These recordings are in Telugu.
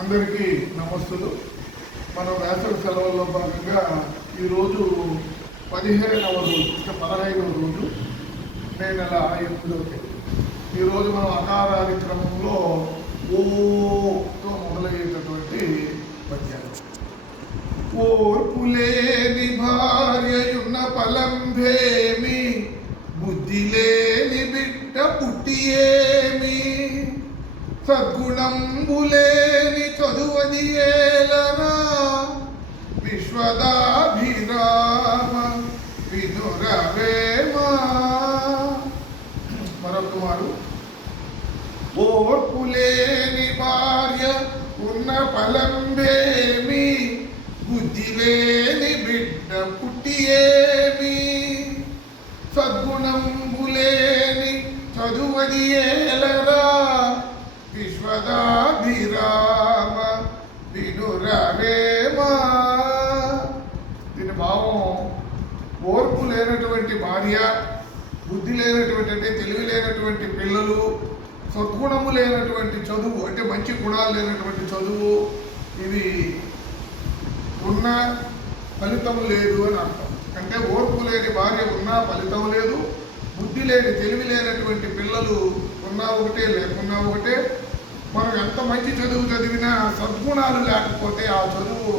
అందరికీ నమస్తులు. మనం వేసవి సెలవుల్లో భాగంగా ఈరోజు 15వ రోజు, ఇంకా 15వ రోజు, మే నెల 8వ తేదీ. ఈరోజు మనం అకారాది క్రమంలో ఓతో మొదలయ్యేటటువంటి పద్యాలు. ఓర్పులేని భార్యయున్న పలంభేమి, బుద్ధి లేని బిడ్డ పుట్టియేమి, సద్గుణంబులేని చదువది ఏలనా, విశ్వదాభిరామ వినురవేమా. మరొక వారు ఓర్పులేని భార్య ఉన్న పలంబేమి, బుద్ధి లేని బిడ్డ పుట్టియేమి, సద్గుణంబులేని చదువది ఏలరా, విశ్వదాభిరామ వినురవేమా. దీని భావం ఓర్పు లేనటువంటి భార్య, బుద్ధి లేనటువంటి అంటే తెలివి లేనటువంటి పిల్లలు, సద్గుణము లేనటువంటి చదువు అంటే మంచి గుణాలు లేనటువంటి చదువు, ఇది ఉన్న ఫలితం లేదు అని అర్థం. అంటే ఓర్పు లేని భార్య ఉన్నా ఫలితం లేదు, బుద్ధి లేని తెలివి లేనటువంటి పిల్లలు ఉన్నా ఒకటే లేకున్నా ఒకటే. మనం ఎంత మంచి చదువు చదివినా సద్గుణాలు లేకపోతే ఆ చదువు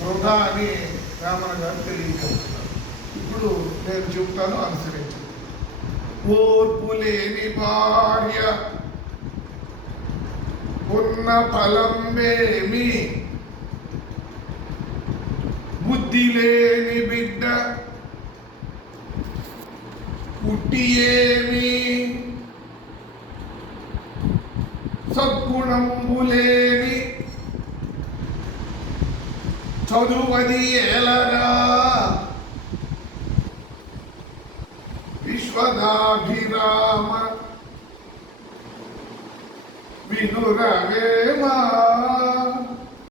వృధా అని రామణ గారు తెలియజేస్తున్నారు. ఇప్పుడు నేను చెబుతాను, అనుసరించండి. ఓర్పు లేని భార్య ఉన్న ఫలంబేమి, బుద్ధి లేని బిడ్డ పుట్టియేమి, సద్గుణంబులేని చదువది ఏలరా, విశ్వదాభిరామ వినురవేమా.